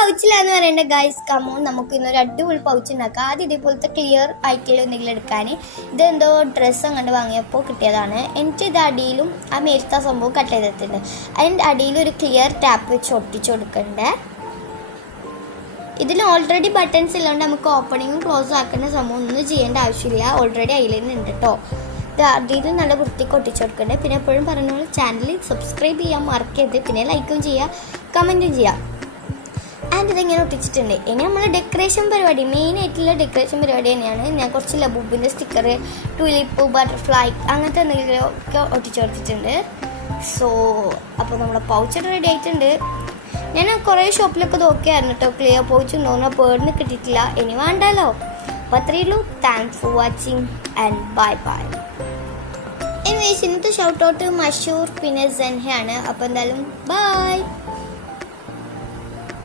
പൗച്ചിലാന്ന് പറയേണ്ട guys come on നമുക്ക് ഇന്നൊരു അടിപൊളി പൗച്ച് ഉണ്ടാക്കാം. ആദ്യം ഇതേപോലത്തെ ക്ലിയർ ആയിട്ടുള്ള എന്തെങ്കിലും എടുക്കാൻ. ഇതെന്തോ ഡ്രസ്സ് അങ്ങോട്ട് വാങ്ങിയപ്പോൾ കിട്ടിയതാണ്. എന്റെ ഇത് അടിയിലും ആ മേലത്തെ സംഭവം കട്ട് ചെയ്തിട്ടുണ്ട് അതിന്റെ അടിയിൽ ഒരു ക്ലിയർ ടാപ്പ് വെച്ച് ഒട്ടിച്ചു കൊടുക്കണ്ടേ ഇതിൽ ഓൾറെഡി ബട്ടൺസ് ഇല്ലാണ്ട് നമുക്ക് ഓപ്പണിങ്ങും ക്ലോസും ആക്കുന്ന സംഭവം ഒന്നും ചെയ്യേണ്ട ആവശ്യമില്ല. ഓൾറെഡി അതിൽ തന്നെ ഉണ്ട് കേട്ടോ അതിൽ നല്ല വൃത്തിക്ക് ഒട്ടിച്ചു കൊടുക്കണ്ടേ പിന്നെ എപ്പോഴും പറഞ്ഞ പോലെ ചാനൽ സബ്സ്ക്രൈബ് ചെയ്യാൻ മറക്കരുത്. പിന്നെ ലൈക്കും ചെയ്യുക കമന്റും ചെയ്യുക. ആൻഡ് ഇതിങ്ങനെ ഒട്ടിച്ചിട്ടുണ്ട്. ഇനി നമ്മൾ ഡെക്കറേഷൻ പരിപാടി മെയിൻ ആയിട്ടുള്ള ഡെക്കറേഷൻ പരിപാടി തന്നെയാണ്. ഞാൻ കുറച്ച് ലബൂബിന്റെ സ്റ്റിക്കർ ടുലിപ്പ് ബട്ടർഫ്ലൈ അങ്ങനത്തെ എന്തെങ്കിലും ഒക്കെ ഒട്ടിച്ച് കൊടുത്തിട്ടുണ്ട്. സോ അപ്പോൾ നമ്മുടെ പൗച്ച് റെഡി ആയിട്ടുണ്ട്. ഞാൻ കുറേ ഷോപ്പിലൊക്കെ നോക്കിയായിരുന്നു കേട്ടോ ക്ലിയർ പൗച്ച് ഉണ്ടോന്ന് പേടിന് കിട്ടിയിട്ടില്ല. ഇനി വേണ്ടല്ലോ. അപ്പോൾ അത്രയേ ഉള്ളൂ. Thanks for watching and bye bye ഇന്നത്തെ ഷൗട്ട് ഔട്ട് മഷൂർ പിന്നെ സെൻഹയാണ് അപ്പോൾ എന്തായാലും ബൈ